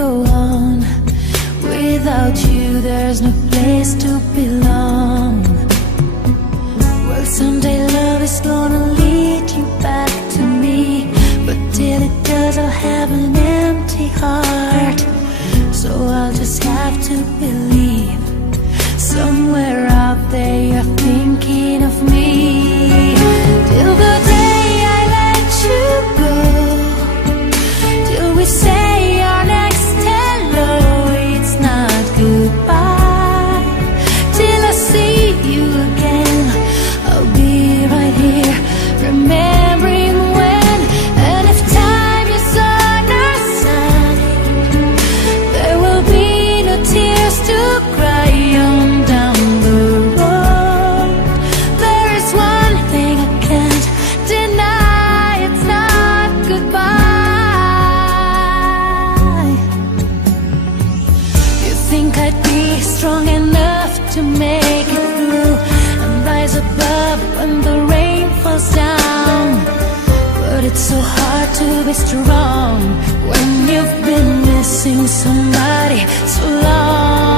go on. Without you there's no place to belong. Well, someday love is gonna lead you back to me, but till it does I'll have an empty heart. So I'll just have to believe somewhere out there you're thinking of me. Till the day I let you go, till we say our next hello, it's not goodbye. Till I see you again, I'll be right here, remembering when. And if time is on our side, there will be no tears to cry on down the road. There is one thing I can't deny, it's not goodbye. You think I'd be strong enough to make it through and rise above when the rain falls down, but it's so hard to be strong when you've been missing somebody so long.